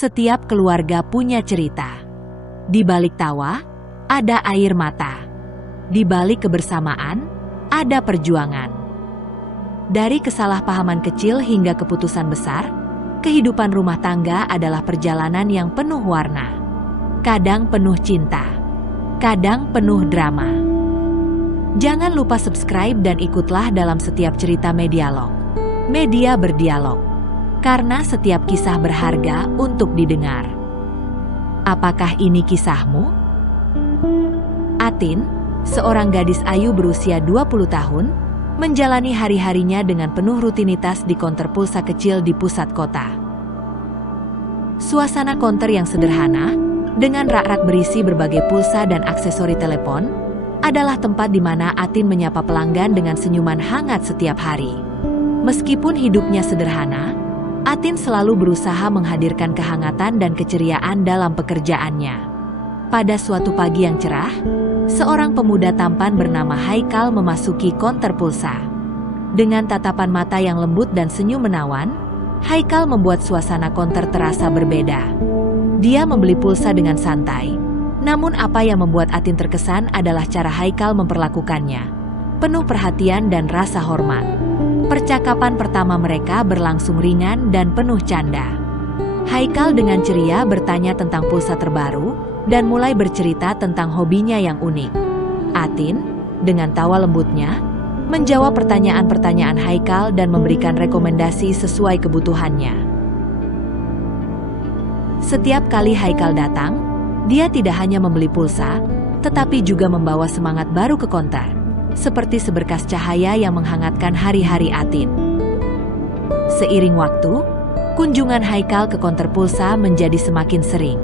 Setiap keluarga punya cerita. Di balik tawa, ada air mata. Di balik kebersamaan, ada perjuangan. Dari kesalahpahaman kecil hingga keputusan besar, kehidupan rumah tangga adalah perjalanan yang penuh warna. Kadang penuh cinta, kadang penuh drama. Jangan lupa subscribe dan ikutlah dalam setiap cerita Medialog. Media berdialog. Karena setiap kisah berharga untuk didengar. Apakah ini kisahmu? Atin, seorang gadis ayu berusia 20 tahun, menjalani hari-harinya dengan penuh rutinitas di konter pulsa kecil di pusat kota. Suasana konter yang sederhana, dengan rak-rak berisi berbagai pulsa dan aksesori telepon, adalah tempat di mana Atin menyapa pelanggan dengan senyuman hangat setiap hari. Meskipun hidupnya sederhana, Atin selalu berusaha menghadirkan kehangatan dan keceriaan dalam pekerjaannya. Pada suatu pagi yang cerah, seorang pemuda tampan bernama Haikal memasuki konter pulsa. Dengan tatapan mata yang lembut dan senyum menawan, Haikal membuat suasana konter terasa berbeda. Dia membeli pulsa dengan santai. Namun apa yang membuat Atin terkesan adalah cara Haikal memperlakukannya. Penuh perhatian dan rasa hormat. Percakapan pertama mereka berlangsung ringan dan penuh canda. Haikal dengan ceria bertanya tentang pulsa terbaru dan mulai bercerita tentang hobinya yang unik. Atin, dengan tawa lembutnya, menjawab pertanyaan-pertanyaan Haikal dan memberikan rekomendasi sesuai kebutuhannya. Setiap kali Haikal datang, dia tidak hanya membeli pulsa, tetapi juga membawa semangat baru ke konter. Seperti seberkas cahaya yang menghangatkan hari-hari Atin. Seiring waktu, kunjungan Haikal ke konter pulsa menjadi semakin sering.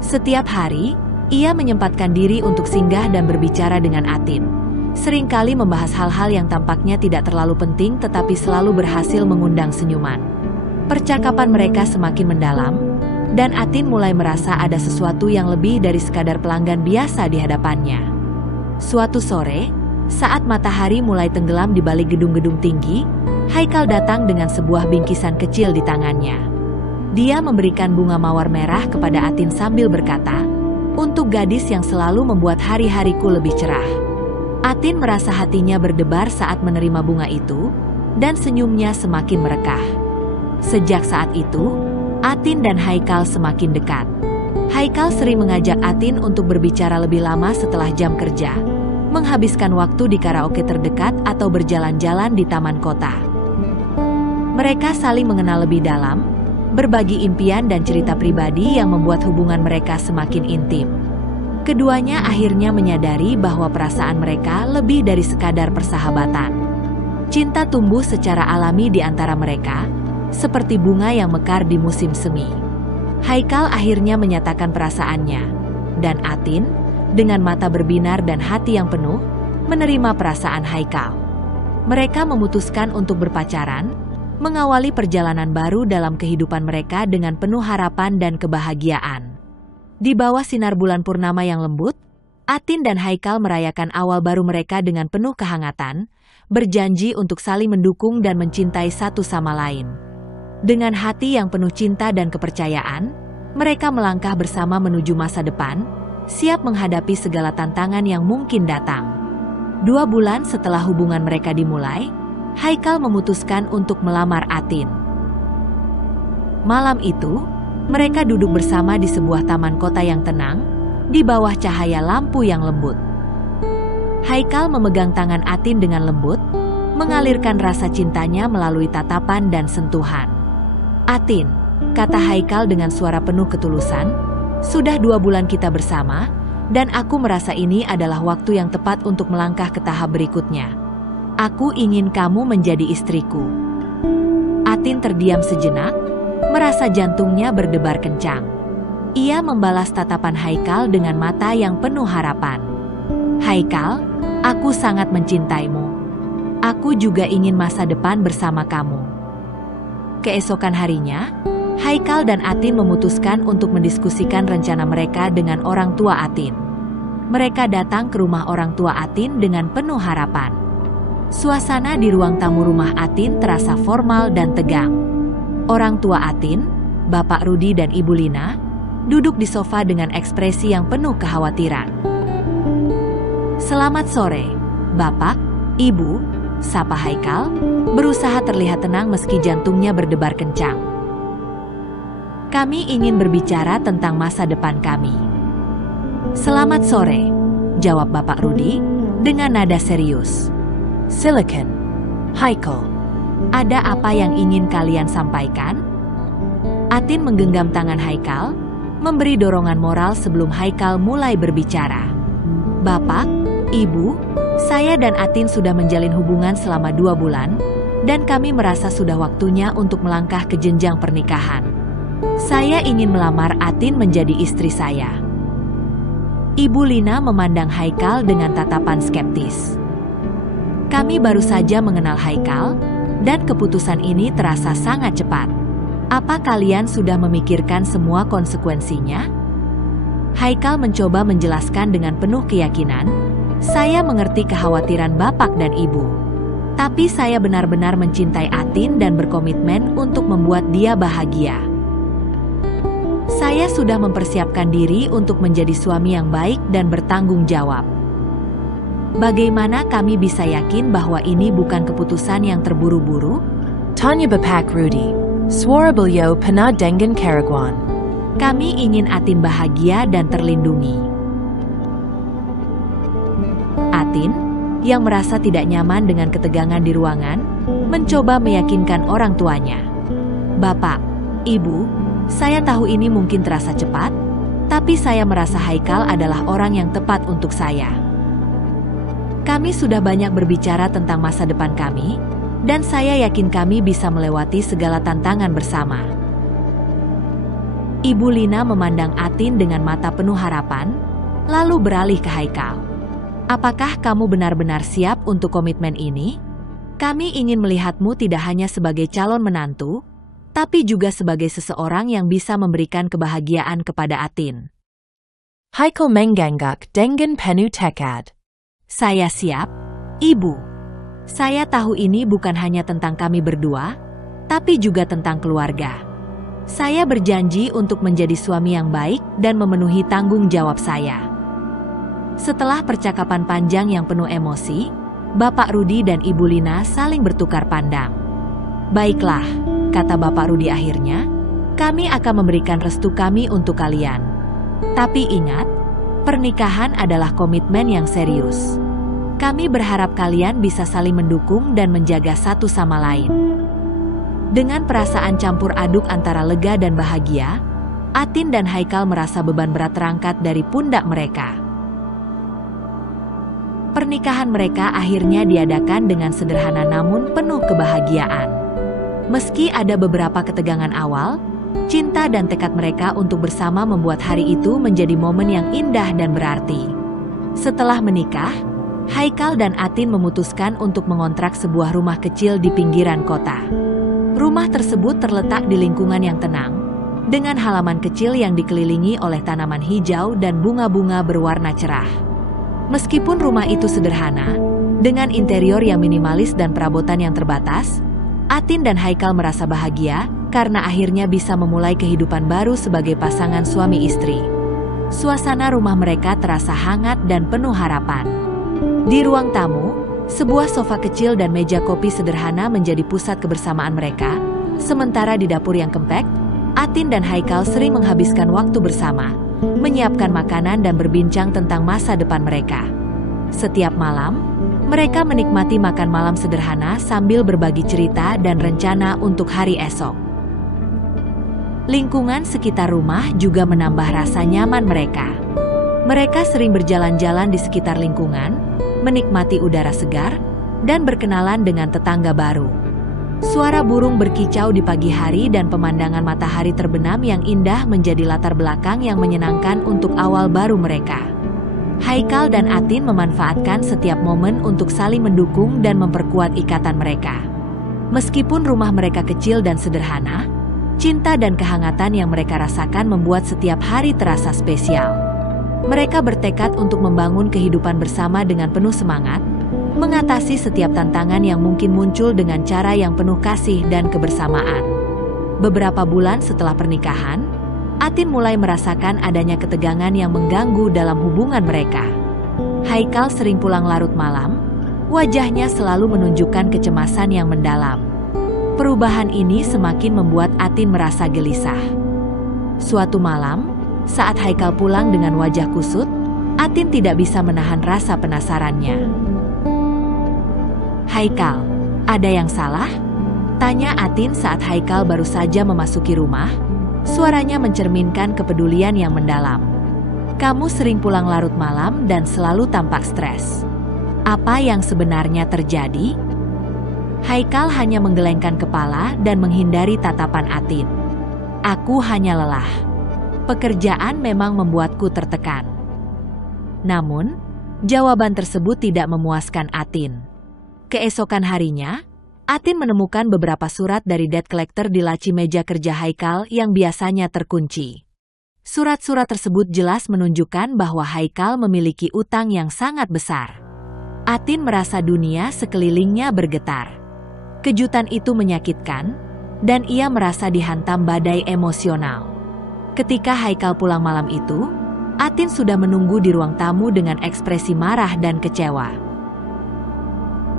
Setiap hari, ia menyempatkan diri untuk singgah dan berbicara dengan Atin. Seringkali membahas hal-hal yang tampaknya tidak terlalu penting tetapi selalu berhasil mengundang senyuman. Percakapan mereka semakin mendalam, dan Atin mulai merasa ada sesuatu yang lebih dari sekadar pelanggan biasa di hadapannya. Suatu sore, saat matahari mulai tenggelam di balik gedung-gedung tinggi, Haikal datang dengan sebuah bingkisan kecil di tangannya. Dia memberikan bunga mawar merah kepada Atin sambil berkata, "Untuk gadis yang selalu membuat hari-hariku lebih cerah." Atin merasa hatinya berdebar saat menerima bunga itu, dan senyumnya semakin merekah. Sejak saat itu, Atin dan Haikal semakin dekat. Haikal sering mengajak Atin untuk berbicara lebih lama setelah jam kerja, menghabiskan waktu di karaoke terdekat atau berjalan-jalan di taman kota. Mereka saling mengenal lebih dalam, berbagi impian dan cerita pribadi yang membuat hubungan mereka semakin intim. Keduanya akhirnya menyadari bahwa perasaan mereka lebih dari sekadar persahabatan. Cinta tumbuh secara alami di antara mereka, seperti bunga yang mekar di musim semi. Haikal akhirnya menyatakan perasaannya, dan Atin, dengan mata berbinar dan hati yang penuh, menerima perasaan Haikal. Mereka memutuskan untuk berpacaran, mengawali perjalanan baru dalam kehidupan mereka dengan penuh harapan dan kebahagiaan. Di bawah sinar bulan purnama yang lembut, Atin dan Haikal merayakan awal baru mereka dengan penuh kehangatan, berjanji untuk saling mendukung dan mencintai satu sama lain. Dengan hati yang penuh cinta dan kepercayaan, mereka melangkah bersama menuju masa depan, siap menghadapi segala tantangan yang mungkin datang. 2 bulan setelah hubungan mereka dimulai, Haikal memutuskan untuk melamar Atin. Malam itu, mereka duduk bersama di sebuah taman kota yang tenang, di bawah cahaya lampu yang lembut. Haikal memegang tangan Atin dengan lembut, mengalirkan rasa cintanya melalui tatapan dan sentuhan. "Atin," kata Haikal dengan suara penuh ketulusan, "sudah 2 bulan kita bersama, dan aku merasa ini adalah waktu yang tepat untuk melangkah ke tahap berikutnya. Aku ingin kamu menjadi istriku." Atin terdiam sejenak, merasa jantungnya berdebar kencang. Ia membalas tatapan Haikal dengan mata yang penuh harapan. "Haikal, aku sangat mencintaimu. Aku juga ingin masa depan bersama kamu." Keesokan harinya, Haikal dan Atin memutuskan untuk mendiskusikan rencana mereka dengan orang tua Atin. Mereka datang ke rumah orang tua Atin dengan penuh harapan. Suasana di ruang tamu rumah Atin terasa formal dan tegang. Orang tua Atin, Bapak Rudi dan Ibu Lina, duduk di sofa dengan ekspresi yang penuh kekhawatiran. "Selamat sore, Bapak, Ibu," sapa Haikal, berusaha terlihat tenang meski jantungnya berdebar kencang. "Kami ingin berbicara tentang masa depan kami." "Selamat sore," jawab Bapak Rudi dengan nada serius. "Silakan, Haikal. Ada apa yang ingin kalian sampaikan?" Atin menggenggam tangan Haikal, memberi dorongan moral sebelum Haikal mulai berbicara. "Bapak, Ibu, saya dan Atin sudah menjalin hubungan selama 2 bulan, dan kami merasa sudah waktunya untuk melangkah ke jenjang pernikahan. Saya ingin melamar Atin menjadi istri saya." Ibu Lina memandang Haikal dengan tatapan skeptis. "Kami baru saja mengenal Haikal, dan keputusan ini terasa sangat cepat. Apa kalian sudah memikirkan semua konsekuensinya?" Haikal mencoba menjelaskan dengan penuh keyakinan, "Saya mengerti kekhawatiran Bapak dan Ibu. Tapi saya benar-benar mencintai Atin dan berkomitmen untuk membuat dia bahagia. Saya sudah mempersiapkan diri untuk menjadi suami yang baik dan bertanggung jawab. Bagaimana kami bisa yakin bahwa ini bukan keputusan yang terburu-buru?" Tanya Bapak Rudi, suara beliau penuh dengan keraguan. "Kami ingin Atin bahagia dan terlindungi." Atin, yang merasa tidak nyaman dengan ketegangan di ruangan, mencoba meyakinkan orang tuanya. "Bapak, Ibu, saya tahu ini mungkin terasa cepat, tapi saya merasa Haikal adalah orang yang tepat untuk saya. Kami sudah banyak berbicara tentang masa depan kami, dan saya yakin kami bisa melewati segala tantangan bersama." Ibu Lina memandang Atin dengan mata penuh harapan, lalu beralih ke Haikal. "Apakah kamu benar-benar siap untuk komitmen ini? Kami ingin melihatmu tidak hanya sebagai calon menantu, tapi juga sebagai seseorang yang bisa memberikan kebahagiaan kepada Atin." Haikal mengangguk dengan penuh tekad. "Saya siap, Ibu. Saya tahu ini bukan hanya tentang kami berdua, tapi juga tentang keluarga. Saya berjanji untuk menjadi suami yang baik dan memenuhi tanggung jawab saya." Setelah percakapan panjang yang penuh emosi, Bapak Rudi dan Ibu Lina saling bertukar pandang. "Baiklah," kata Bapak Rudi akhirnya, "kami akan memberikan restu kami untuk kalian. Tapi ingat, pernikahan adalah komitmen yang serius. Kami berharap kalian bisa saling mendukung dan menjaga satu sama lain." Dengan perasaan campur aduk antara lega dan bahagia, Atin dan Haikal merasa beban berat terangkat dari pundak mereka. Pernikahan mereka akhirnya diadakan dengan sederhana namun penuh kebahagiaan. Meski ada beberapa ketegangan awal, cinta dan tekad mereka untuk bersama membuat hari itu menjadi momen yang indah dan berarti. Setelah menikah, Haikal dan Atin memutuskan untuk mengontrak sebuah rumah kecil di pinggiran kota. Rumah tersebut terletak di lingkungan yang tenang, dengan halaman kecil yang dikelilingi oleh tanaman hijau dan bunga-bunga berwarna cerah. Meskipun rumah itu sederhana, dengan interior yang minimalis dan perabotan yang terbatas, Atin dan Haikal merasa bahagia karena akhirnya bisa memulai kehidupan baru sebagai pasangan suami istri. Suasana rumah mereka terasa hangat dan penuh harapan. Di ruang tamu, sebuah sofa kecil dan meja kopi sederhana menjadi pusat kebersamaan mereka, sementara di dapur yang kempek, Atin dan Haikal sering menghabiskan waktu bersama, menyiapkan makanan dan berbincang tentang masa depan mereka. Setiap malam, mereka menikmati makan malam sederhana sambil berbagi cerita dan rencana untuk hari esok. Lingkungan sekitar rumah juga menambah rasa nyaman mereka. Mereka sering berjalan-jalan di sekitar lingkungan, menikmati udara segar, dan berkenalan dengan tetangga baru. Suara burung berkicau di pagi hari dan pemandangan matahari terbenam yang indah menjadi latar belakang yang menyenangkan untuk awal baru mereka. Haikal dan Atin memanfaatkan setiap momen untuk saling mendukung dan memperkuat ikatan mereka. Meskipun rumah mereka kecil dan sederhana, cinta dan kehangatan yang mereka rasakan membuat setiap hari terasa spesial. Mereka bertekad untuk membangun kehidupan bersama dengan penuh semangat, mengatasi setiap tantangan yang mungkin muncul dengan cara yang penuh kasih dan kebersamaan. Beberapa bulan setelah pernikahan, Atin mulai merasakan adanya ketegangan yang mengganggu dalam hubungan mereka. Haikal sering pulang larut malam, wajahnya selalu menunjukkan kecemasan yang mendalam. Perubahan ini semakin membuat Atin merasa gelisah. Suatu malam, saat Haikal pulang dengan wajah kusut, Atin tidak bisa menahan rasa penasarannya. "Haikal, ada yang salah?" tanya Atin saat Haikal baru saja memasuki rumah. Suaranya mencerminkan kepedulian yang mendalam. "Kamu sering pulang larut malam dan selalu tampak stres. Apa yang sebenarnya terjadi?" Haikal hanya menggelengkan kepala dan menghindari tatapan Atin. "Aku hanya lelah. Pekerjaan memang membuatku tertekan." Namun, jawaban tersebut tidak memuaskan Atin. Keesokan harinya, Atin menemukan beberapa surat dari debt collector di laci meja kerja Haikal yang biasanya terkunci. Surat-surat tersebut jelas menunjukkan bahwa Haikal memiliki utang yang sangat besar. Atin merasa dunia sekelilingnya bergetar. Kejutan itu menyakitkan, dan ia merasa dihantam badai emosional. Ketika Haikal pulang malam itu, Atin sudah menunggu di ruang tamu dengan ekspresi marah dan kecewa.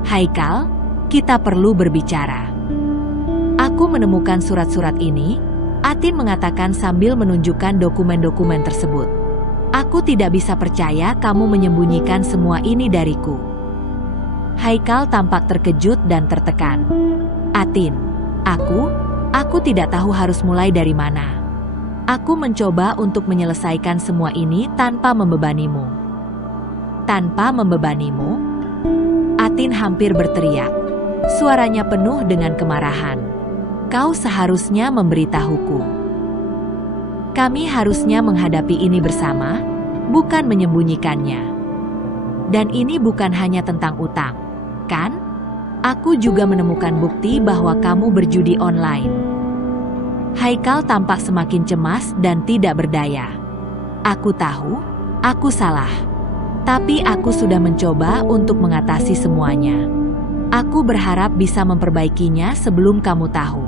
"Haikal, kita perlu berbicara." "Aku menemukan surat-surat ini," Atin mengatakan sambil menunjukkan dokumen-dokumen tersebut. "Aku tidak bisa percaya kamu menyembunyikan semua ini dariku." Haikal tampak terkejut dan tertekan. "Atin, aku tidak tahu harus mulai dari mana. Aku mencoba untuk menyelesaikan semua ini tanpa membebanimu." "Tanpa membebanimu?" Atin hampir berteriak. Suaranya penuh dengan kemarahan. "Kau seharusnya memberitahuku. Kami harusnya menghadapi ini bersama, bukan menyembunyikannya. Dan ini bukan hanya tentang utang, kan? Aku juga menemukan bukti bahwa kamu berjudi online." Haikal tampak semakin cemas dan tidak berdaya. "Aku tahu, aku salah. Tapi aku sudah mencoba untuk mengatasi semuanya. Aku berharap bisa memperbaikinya sebelum kamu tahu."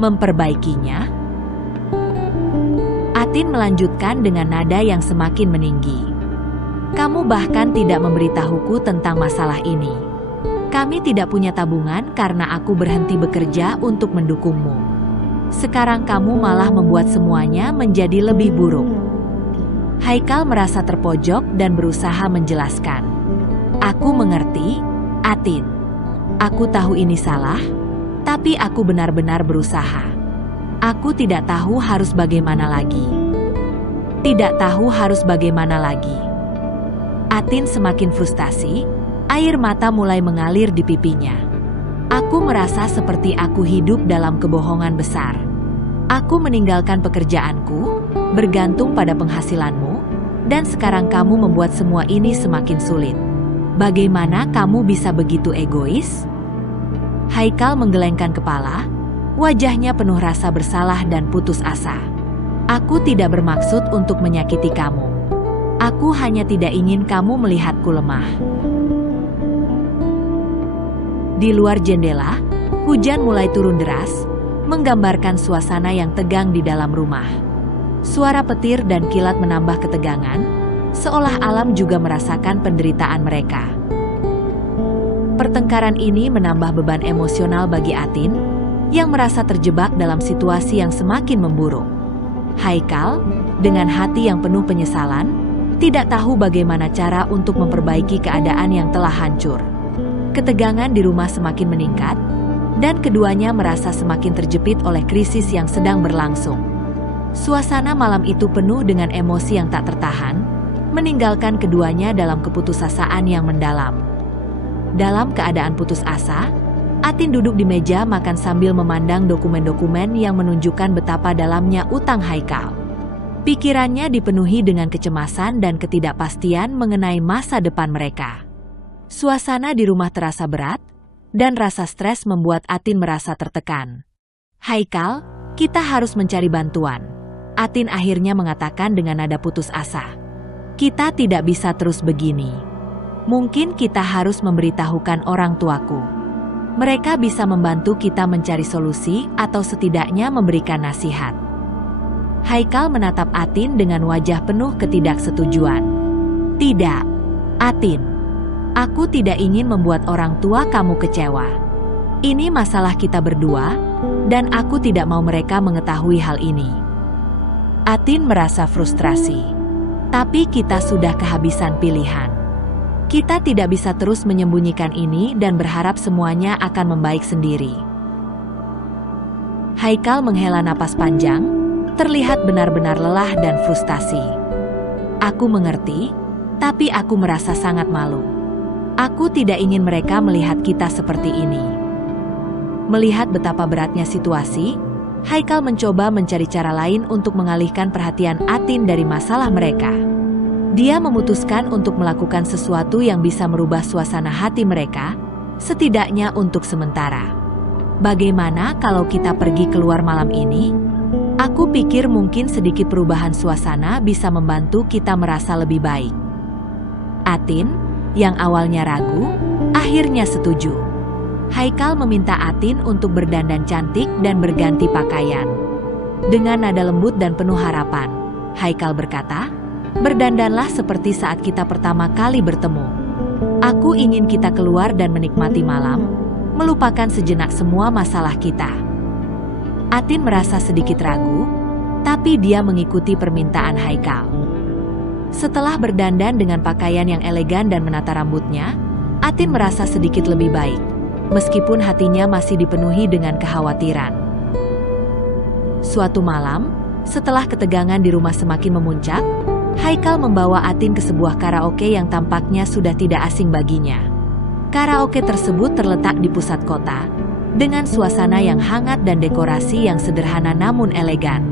"Memperbaikinya?" Atin melanjutkan dengan nada yang semakin meninggi. "Kamu bahkan tidak memberitahuku tentang masalah ini. Kami tidak punya tabungan karena aku berhenti bekerja untuk mendukungmu. Sekarang kamu malah membuat semuanya menjadi lebih buruk." Haikal merasa terpojok dan berusaha menjelaskan. "Aku mengerti, Atin. Aku tahu ini salah, tapi aku benar-benar berusaha. Aku tidak tahu harus bagaimana lagi. Tidak tahu harus bagaimana lagi." Atin semakin frustasi, air mata mulai mengalir di pipinya. "Aku merasa seperti aku hidup dalam kebohongan besar. Aku meninggalkan pekerjaanku, bergantung pada penghasilanmu, dan sekarang kamu membuat semua ini semakin sulit. Bagaimana kamu bisa begitu egois?" Haikal menggelengkan kepala, wajahnya penuh rasa bersalah dan putus asa. "Aku tidak bermaksud untuk menyakiti kamu. Aku hanya tidak ingin kamu melihatku lemah." Di luar jendela, hujan mulai turun deras, menggambarkan suasana yang tegang di dalam rumah. Suara petir dan kilat menambah ketegangan, seolah alam juga merasakan penderitaan mereka. Pertengkaran ini menambah beban emosional bagi Atin, yang merasa terjebak dalam situasi yang semakin memburuk. Haikal, dengan hati yang penuh penyesalan, tidak tahu bagaimana cara untuk memperbaiki keadaan yang telah hancur. Ketegangan di rumah semakin meningkat, dan keduanya merasa semakin terjepit oleh krisis yang sedang berlangsung. Suasana malam itu penuh dengan emosi yang tak tertahan, meninggalkan keduanya dalam keputusasaan yang mendalam. Dalam keadaan putus asa, Atin duduk di meja makan sambil memandang dokumen-dokumen yang menunjukkan betapa dalamnya utang Haikal. Pikirannya dipenuhi dengan kecemasan dan ketidakpastian mengenai masa depan mereka. Suasana di rumah terasa berat, dan rasa stres membuat Atin merasa tertekan. "Haikal, kita harus mencari bantuan," Atin akhirnya mengatakan dengan nada putus asa. "Kita tidak bisa terus begini. Mungkin kita harus memberitahukan orang tuaku." Mereka bisa membantu kita mencari solusi atau setidaknya memberikan nasihat. Haikal menatap Atin dengan wajah penuh ketidaksetujuan. Tidak, Atin. Aku tidak ingin membuat orang tua kamu kecewa. Ini masalah kita berdua, dan aku tidak mau mereka mengetahui hal ini. Atin merasa frustrasi. Tapi kita sudah kehabisan pilihan. Kita tidak bisa terus menyembunyikan ini dan berharap semuanya akan membaik sendiri. Haikal menghela napas panjang, terlihat benar-benar lelah dan frustasi. Aku mengerti, tapi aku merasa sangat malu. Aku tidak ingin mereka melihat kita seperti ini. Melihat betapa beratnya situasi, Haikal mencoba mencari cara lain untuk mengalihkan perhatian Atin dari masalah mereka. Dia memutuskan untuk melakukan sesuatu yang bisa merubah suasana hati mereka, setidaknya untuk sementara. Bagaimana kalau kita pergi keluar malam ini? Aku pikir mungkin sedikit perubahan suasana bisa membantu kita merasa lebih baik. Atin, yang awalnya ragu, akhirnya setuju. Haikal meminta Atin untuk berdandan cantik dan berganti pakaian. Dengan nada lembut dan penuh harapan, Haikal berkata, "Berdandanlah seperti saat kita pertama kali bertemu. Aku ingin kita keluar dan menikmati malam, melupakan sejenak semua masalah kita." Atin merasa sedikit ragu, tapi dia mengikuti permintaan Haikal. Setelah berdandan dengan pakaian yang elegan dan menata rambutnya, Atin merasa sedikit lebih baik, meskipun hatinya masih dipenuhi dengan kekhawatiran. Suatu malam, setelah ketegangan di rumah semakin memuncak, Haikal membawa Atin ke sebuah karaoke yang tampaknya sudah tidak asing baginya. Karaoke tersebut terletak di pusat kota, dengan suasana yang hangat dan dekorasi yang sederhana namun elegan.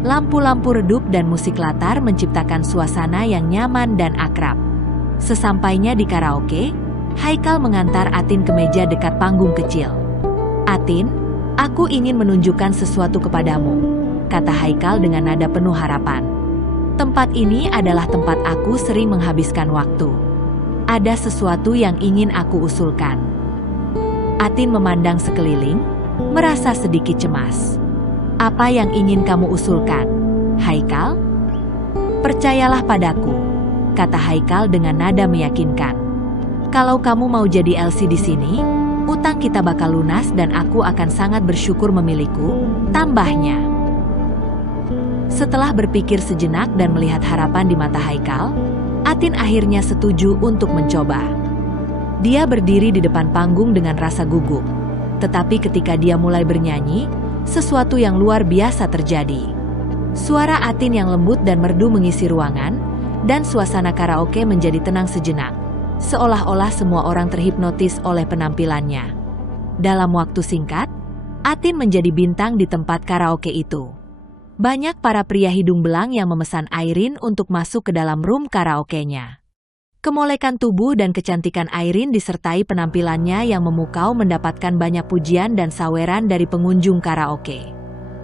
Lampu-lampu redup dan musik latar menciptakan suasana yang nyaman dan akrab. Sesampainya di karaoke, Haikal mengantar Atin ke meja dekat panggung kecil. "Atin, aku ingin menunjukkan sesuatu kepadamu," kata Haikal dengan nada penuh harapan. "Tempat ini adalah tempat aku sering menghabiskan waktu. Ada sesuatu yang ingin aku usulkan." Atin memandang sekeliling, merasa sedikit cemas. "Apa yang ingin kamu usulkan, Haikal?" "Percayalah padaku," kata Haikal dengan nada meyakinkan. "Kalau kamu mau jadi Elsie di sini, utang kita bakal lunas dan aku akan sangat bersyukur memilikimu," tambahnya. Setelah berpikir sejenak dan melihat harapan di mata Haikal, Atin akhirnya setuju untuk mencoba. Dia berdiri di depan panggung dengan rasa gugup. Tetapi ketika dia mulai bernyanyi, sesuatu yang luar biasa terjadi. Suara Atin yang lembut dan merdu mengisi ruangan, dan suasana karaoke menjadi tenang sejenak, seolah-olah semua orang terhipnotis oleh penampilannya. Dalam waktu singkat, Atin menjadi bintang di tempat karaoke itu. Banyak para pria hidung belang yang memesan Airin untuk masuk ke dalam room karaoke-nya. Kemolekan tubuh dan kecantikan Airin disertai penampilannya yang memukau mendapatkan banyak pujian dan saweran dari pengunjung karaoke.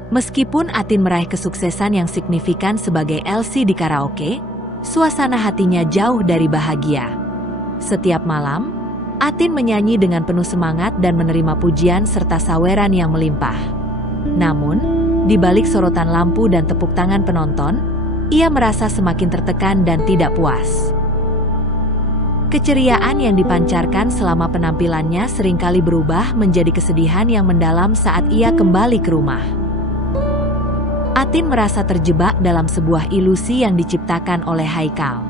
Meskipun Atin meraih kesuksesan yang signifikan sebagai Elsie di karaoke, suasana hatinya jauh dari bahagia. Setiap malam, Atin menyanyi dengan penuh semangat dan menerima pujian serta saweran yang melimpah. Namun, di balik sorotan lampu dan tepuk tangan penonton, ia merasa semakin tertekan dan tidak puas. Keceriaan yang dipancarkan selama penampilannya seringkali berubah menjadi kesedihan yang mendalam saat ia kembali ke rumah. Atin merasa terjebak dalam sebuah ilusi yang diciptakan oleh Haikal.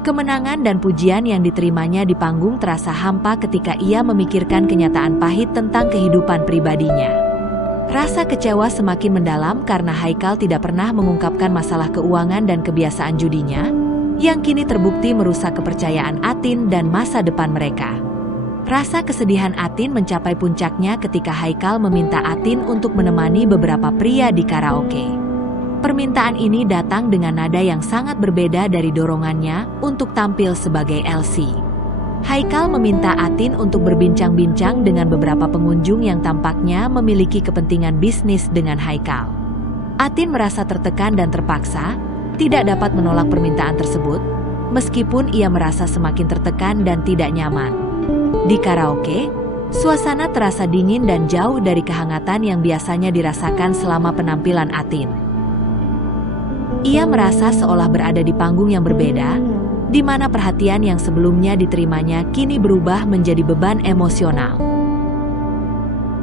Kemenangan dan pujian yang diterimanya di panggung terasa hampa ketika ia memikirkan kenyataan pahit tentang kehidupan pribadinya. Rasa kecewa semakin mendalam karena Haikal tidak pernah mengungkapkan masalah keuangan dan kebiasaan judinya, yang kini terbukti merusak kepercayaan Atin dan masa depan mereka. Rasa kesedihan Atin mencapai puncaknya ketika Haikal meminta Atin untuk menemani beberapa pria di karaoke. Permintaan ini datang dengan nada yang sangat berbeda dari dorongannya untuk tampil sebagai Elsie. Haikal meminta Atin untuk berbincang-bincang dengan beberapa pengunjung yang tampaknya memiliki kepentingan bisnis dengan Haikal. Atin merasa tertekan dan terpaksa, tidak dapat menolak permintaan tersebut, meskipun ia merasa semakin tertekan dan tidak nyaman. Di karaoke, Suasana terasa dingin dan jauh dari kehangatan yang biasanya dirasakan selama penampilan Atin. Ia merasa seolah berada di panggung yang berbeda, di mana perhatian yang sebelumnya diterimanya kini berubah menjadi beban emosional.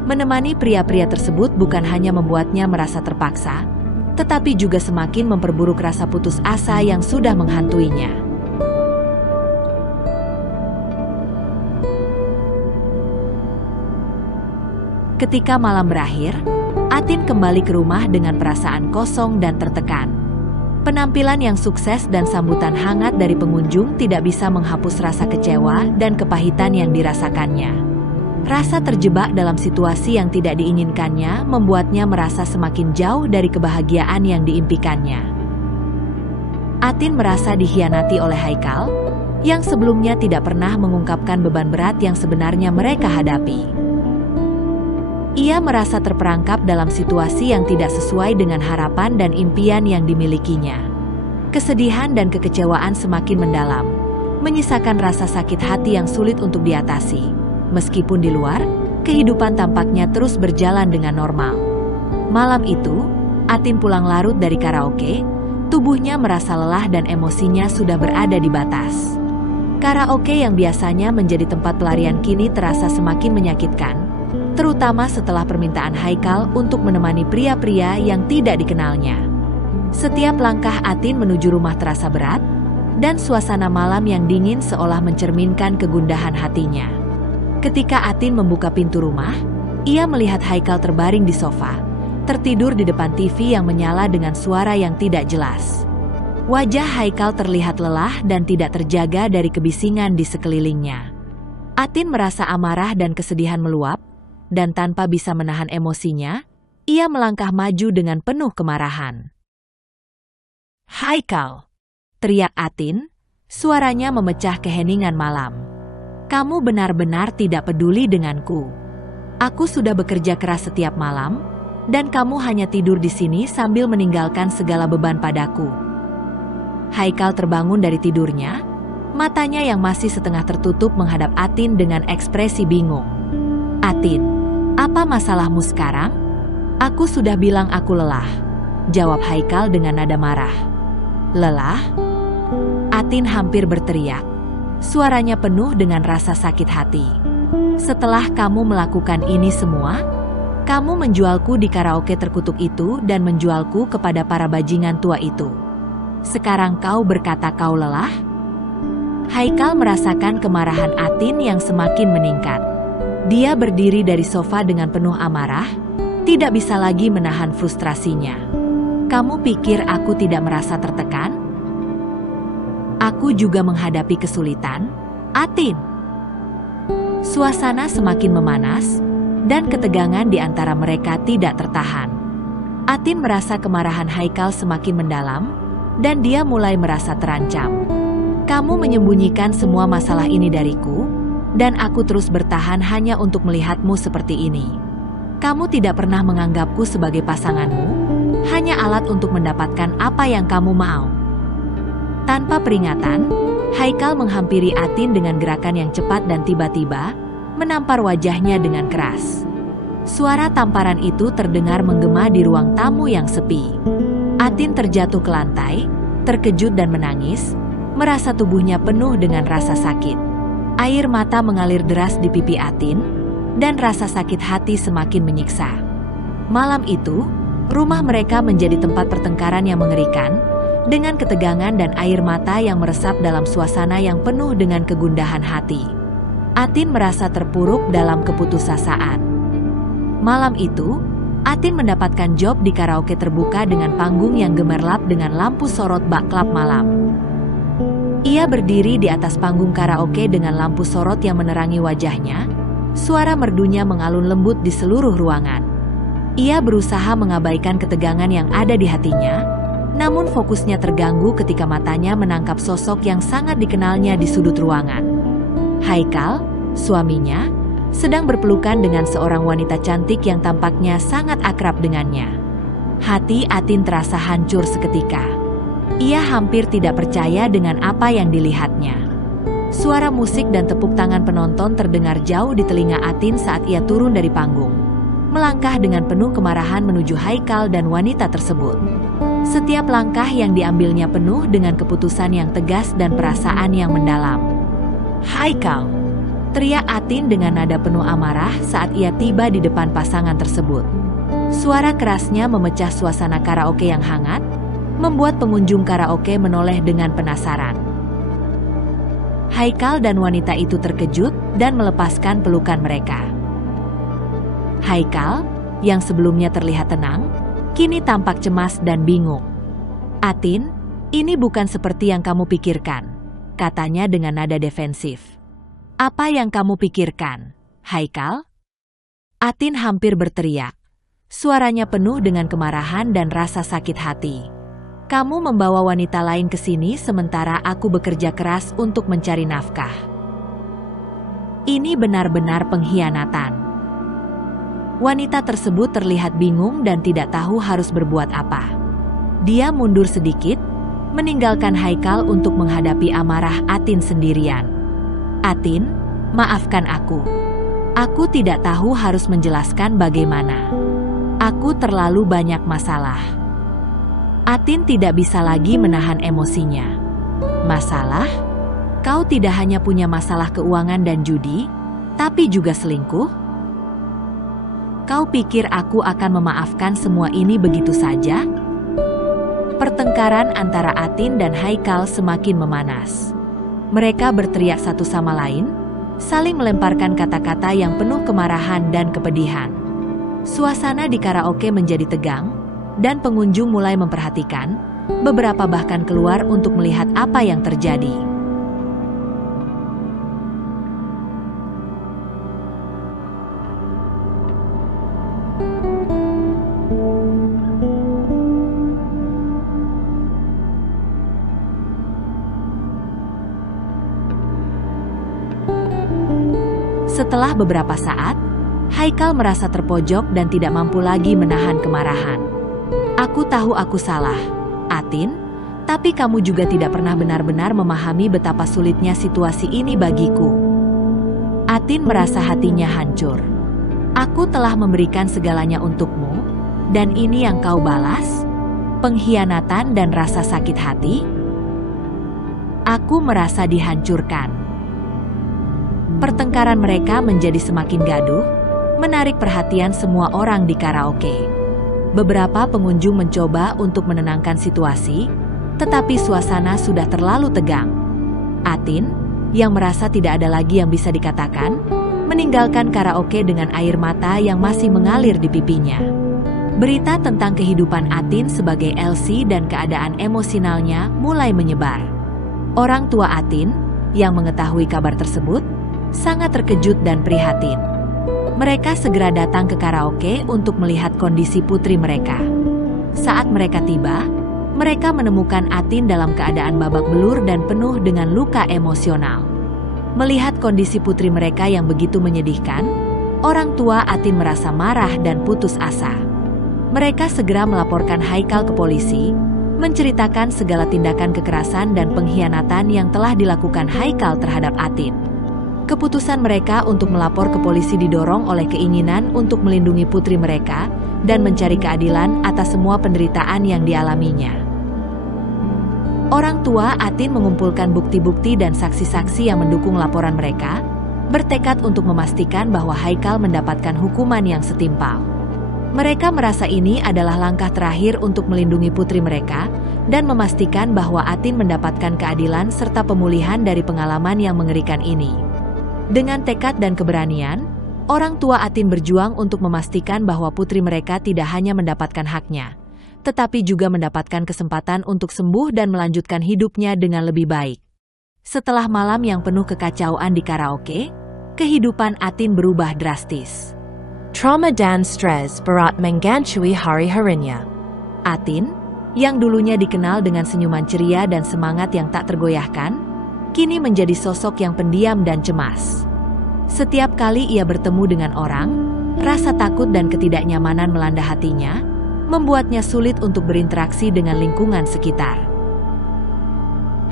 Menemani pria-pria tersebut bukan hanya membuatnya merasa terpaksa, tetapi juga semakin memperburuk rasa putus asa yang sudah menghantuinya. Ketika malam berakhir, Atin kembali ke rumah dengan perasaan kosong dan tertekan. Penampilan yang sukses dan sambutan hangat dari pengunjung tidak bisa menghapus rasa kecewa dan kepahitan yang dirasakannya. Rasa terjebak dalam situasi yang tidak diinginkannya membuatnya merasa semakin jauh dari kebahagiaan yang diimpikannya. Atin merasa dikhianati oleh Haikal, yang sebelumnya tidak pernah mengungkapkan beban berat yang sebenarnya mereka hadapi. Ia merasa terperangkap dalam situasi yang tidak sesuai dengan harapan dan impian yang dimilikinya. Kesedihan dan kekecewaan semakin mendalam, menyisakan rasa sakit hati yang sulit untuk diatasi. Meskipun di luar, kehidupan tampaknya terus berjalan dengan normal. Malam itu, Atin pulang larut dari karaoke, tubuhnya merasa lelah dan emosinya sudah berada di batas. Karaoke yang biasanya menjadi tempat pelarian kini terasa semakin menyakitkan, terutama setelah permintaan Haikal untuk menemani pria-pria yang tidak dikenalnya. Setiap langkah Atin menuju rumah terasa berat, dan suasana malam yang dingin seolah mencerminkan kegundahan hatinya. Ketika Atin membuka pintu rumah, ia melihat Haikal terbaring di sofa, tertidur di depan TV yang menyala dengan suara yang tidak jelas. Wajah Haikal terlihat lelah dan tidak terjaga dari kebisingan di sekelilingnya. Atin merasa amarah dan kesedihan meluap, dan tanpa bisa menahan emosinya, ia melangkah maju dengan penuh kemarahan. "Haikal!" teriak Atin, suaranya memecah keheningan malam. "Kamu benar-benar tidak peduli denganku. Aku sudah bekerja keras setiap malam, dan kamu hanya tidur di sini sambil meninggalkan segala beban padaku." Haikal terbangun dari tidurnya, matanya yang masih setengah tertutup menghadap Atin dengan ekspresi bingung. "Atin, apa masalahmu sekarang?" "Aku sudah bilang aku lelah," jawab Haikal dengan nada marah. "Lelah?" Atin hampir berteriak. Suaranya penuh dengan rasa sakit hati. "Setelah kamu melakukan ini semua, kamu menjualku di karaoke terkutuk itu dan menjualku kepada para bajingan tua itu. Sekarang kau berkata kau lelah?" Haikal merasakan kemarahan Atin yang semakin meningkat. Dia berdiri dari sofa dengan penuh amarah, tidak bisa lagi menahan frustrasinya. "Kamu pikir aku tidak merasa tertekan? Aku juga menghadapi kesulitan, Atin." Suasana semakin memanas, dan ketegangan di antara mereka tidak tertahan. Atin merasa kemarahan Haikal semakin mendalam, dan dia mulai merasa terancam. "Kamu menyembunyikan semua masalah ini dariku, dan aku terus bertahan hanya untuk melihatmu seperti ini. Kamu tidak pernah menganggapku sebagai pasanganmu, hanya alat untuk mendapatkan apa yang kamu mau." Tanpa peringatan, Haikal menghampiri Atin dengan gerakan yang cepat dan tiba-tiba menampar wajahnya dengan keras. Suara tamparan itu terdengar menggema di ruang tamu yang sepi. Atin terjatuh ke lantai, terkejut dan menangis, merasa tubuhnya penuh dengan rasa sakit. Air mata mengalir deras di pipi Atin, dan rasa sakit hati semakin menyiksa. Malam itu, rumah mereka menjadi tempat pertengkaran yang mengerikan, dengan ketegangan dan air mata yang meresap dalam suasana yang penuh dengan kegundahan hati. Atin merasa terpuruk dalam keputusasaan. Malam itu, Atin mendapatkan job di karaoke terbuka dengan panggung yang gemerlap dengan lampu sorot bak klub malam. Ia berdiri di atas panggung karaoke dengan lampu sorot yang menerangi wajahnya. Suara merdunya mengalun lembut di seluruh ruangan. Ia berusaha mengabaikan ketegangan yang ada di hatinya, namun fokusnya terganggu ketika matanya menangkap sosok yang sangat dikenalnya di sudut ruangan. Haikal, suaminya, sedang berpelukan dengan seorang wanita cantik yang tampaknya sangat akrab dengannya. Hati Atin terasa hancur seketika. Ia hampir tidak percaya dengan apa yang dilihatnya. Suara musik dan tepuk tangan penonton terdengar jauh di telinga Atin saat ia turun dari panggung, melangkah dengan penuh kemarahan menuju Haikal dan wanita tersebut. Setiap langkah yang diambilnya penuh dengan keputusan yang tegas dan perasaan yang mendalam. "Haikal!" teriak Atin dengan nada penuh amarah saat ia tiba di depan pasangan tersebut. Suara kerasnya memecah suasana karaoke yang hangat, membuat pengunjung karaoke menoleh dengan penasaran. Haikal dan wanita itu terkejut dan melepaskan pelukan mereka. Haikal, yang sebelumnya terlihat tenang, kini tampak cemas dan bingung. "Atin, ini bukan seperti yang kamu pikirkan," katanya dengan nada defensif. "Apa yang kamu pikirkan, Haikal?" Atin hampir berteriak. Suaranya penuh dengan kemarahan dan rasa sakit hati. "Kamu membawa wanita lain ke sini sementara aku bekerja keras untuk mencari nafkah. Ini benar-benar pengkhianatan." Wanita tersebut terlihat bingung dan tidak tahu harus berbuat apa. Dia mundur sedikit, meninggalkan Haikal untuk menghadapi amarah Atin sendirian. "Atin, maafkan aku. Aku tidak tahu harus menjelaskan bagaimana. Aku terlalu banyak masalah." Atin tidak bisa lagi menahan emosinya. "Masalah? Kau tidak hanya punya masalah keuangan dan judi, tapi juga selingkuh? Kau pikir aku akan memaafkan semua ini begitu saja?" Pertengkaran antara Atin dan Haikal semakin memanas. Mereka berteriak satu sama lain, saling melemparkan kata-kata yang penuh kemarahan dan kepedihan. Suasana di karaoke menjadi tegang, dan pengunjung mulai memperhatikan, beberapa bahkan keluar untuk melihat apa yang terjadi. Setelah beberapa saat, Haikal merasa terpojok dan tidak mampu lagi menahan kemarahan. "Aku tahu aku salah, Atin, tapi kamu juga tidak pernah benar-benar memahami betapa sulitnya situasi ini bagiku." Atin merasa hatinya hancur. "Aku telah memberikan segalanya untukmu, dan ini yang kau balas? Pengkhianatan dan rasa sakit hati?" Aku merasa dihancurkan. Pertengkaran mereka menjadi semakin gaduh, menarik perhatian semua orang di karaoke. Beberapa pengunjung mencoba untuk menenangkan situasi, tetapi suasana sudah terlalu tegang. Atin, yang merasa tidak ada lagi yang bisa dikatakan, meninggalkan karaoke dengan air mata yang masih mengalir di pipinya. Berita tentang kehidupan Atin sebagai LC dan keadaan emosionalnya mulai menyebar. Orang tua Atin, yang mengetahui kabar tersebut, sangat terkejut dan prihatin. Mereka segera datang ke karaoke untuk melihat kondisi putri mereka. Saat mereka tiba, mereka menemukan Atin dalam keadaan babak belur dan penuh dengan luka emosional. Melihat kondisi putri mereka yang begitu menyedihkan, orang tua Atin merasa marah dan putus asa. Mereka segera melaporkan Haikal ke polisi, menceritakan segala tindakan kekerasan dan pengkhianatan yang telah dilakukan Haikal terhadap Atin. Keputusan mereka untuk melapor ke polisi didorong oleh keinginan untuk melindungi putri mereka dan mencari keadilan atas semua penderitaan yang dialaminya. Orang tua Atin mengumpulkan bukti-bukti dan saksi-saksi yang mendukung laporan mereka, bertekad untuk memastikan bahwa Haikal mendapatkan hukuman yang setimpal. Mereka merasa ini adalah langkah terakhir untuk melindungi putri mereka dan memastikan bahwa Atin mendapatkan keadilan serta pemulihan dari pengalaman yang mengerikan ini. Dengan tekad dan keberanian, orang tua Atin berjuang untuk memastikan bahwa putri mereka tidak hanya mendapatkan haknya, tetapi juga mendapatkan kesempatan untuk sembuh dan melanjutkan hidupnya dengan lebih baik. Setelah malam yang penuh kekacauan di karaoke, kehidupan Atin berubah drastis. Trauma dan stres berat menggantui hari-harinya. Atin, yang dulunya dikenal dengan senyuman ceria dan semangat yang tak tergoyahkan, kini menjadi sosok yang pendiam dan cemas. Setiap kali ia bertemu dengan orang, rasa takut dan ketidaknyamanan melanda hatinya, membuatnya sulit untuk berinteraksi dengan lingkungan sekitar.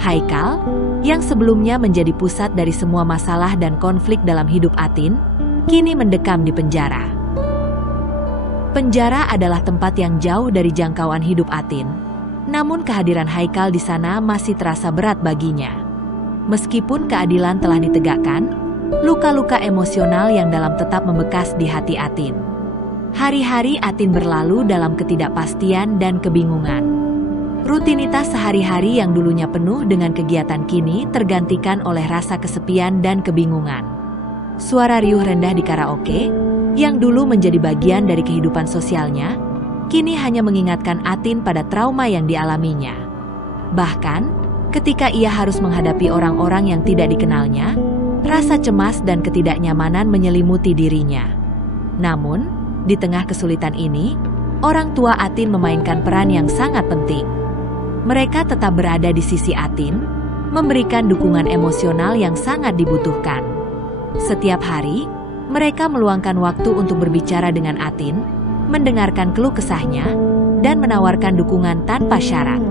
Haikal, yang sebelumnya menjadi pusat dari semua masalah dan konflik dalam hidup Atin, kini mendekam di penjara. Penjara adalah tempat yang jauh dari jangkauan hidup Atin, namun kehadiran Haikal di sana masih terasa berat baginya. Meskipun keadilan telah ditegakkan, luka-luka emosional yang dalam tetap membekas di hati Atin. Hari-hari Atin berlalu dalam ketidakpastian dan kebingungan. Rutinitas sehari-hari yang dulunya penuh dengan kegiatan kini tergantikan oleh rasa kesepian dan kebingungan. Suara riuh rendah di karaoke, yang dulu menjadi bagian dari kehidupan sosialnya, kini hanya mengingatkan Atin pada trauma yang dialaminya. Bahkan, ketika ia harus menghadapi orang-orang yang tidak dikenalnya, rasa cemas dan ketidaknyamanan menyelimuti dirinya. Namun, di tengah kesulitan ini, orang tua Atin memainkan peran yang sangat penting. Mereka tetap berada di sisi Atin, memberikan dukungan emosional yang sangat dibutuhkan. Setiap hari, mereka meluangkan waktu untuk berbicara dengan Atin, mendengarkan keluh kesahnya, dan menawarkan dukungan tanpa syarat.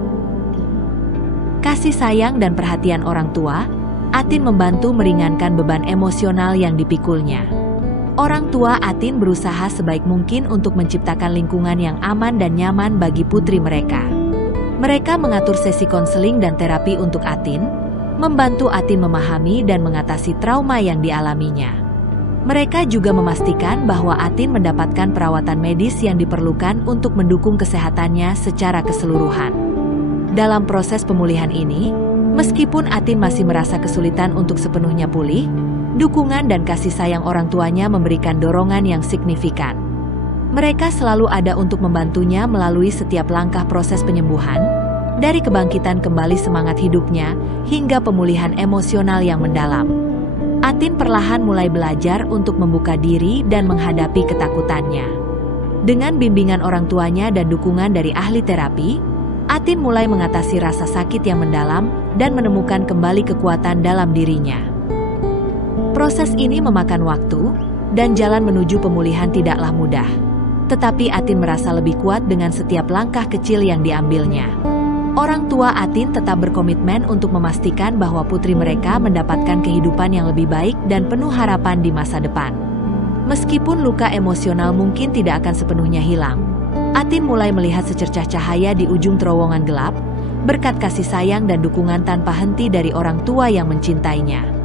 Kasih sayang dan perhatian orang tua, Atin membantu meringankan beban emosional yang dipikulnya. Orang tua Atin berusaha sebaik mungkin untuk menciptakan lingkungan yang aman dan nyaman bagi putri mereka. Mereka mengatur sesi konseling dan terapi untuk Atin, membantu Atin memahami dan mengatasi trauma yang dialaminya. Mereka juga memastikan bahwa Atin mendapatkan perawatan medis yang diperlukan untuk mendukung kesehatannya secara keseluruhan. Dalam proses pemulihan ini, meskipun Atin masih merasa kesulitan untuk sepenuhnya pulih, dukungan dan kasih sayang orang tuanya memberikan dorongan yang signifikan. Mereka selalu ada untuk membantunya melalui setiap langkah proses penyembuhan, dari kebangkitan kembali semangat hidupnya hingga pemulihan emosional yang mendalam. Atin perlahan mulai belajar untuk membuka diri dan menghadapi ketakutannya. Dengan bimbingan orang tuanya dan dukungan dari ahli terapi, Atin mulai mengatasi rasa sakit yang mendalam dan menemukan kembali kekuatan dalam dirinya. Proses ini memakan waktu, dan jalan menuju pemulihan tidaklah mudah. Tetapi Atin merasa lebih kuat dengan setiap langkah kecil yang diambilnya. Orang tua Atin tetap berkomitmen untuk memastikan bahwa putri mereka mendapatkan kehidupan yang lebih baik dan penuh harapan di masa depan. Meskipun luka emosional mungkin tidak akan sepenuhnya hilang, Atin mulai melihat secercah cahaya di ujung terowongan gelap, berkat kasih sayang dan dukungan tanpa henti dari orang tua yang mencintainya.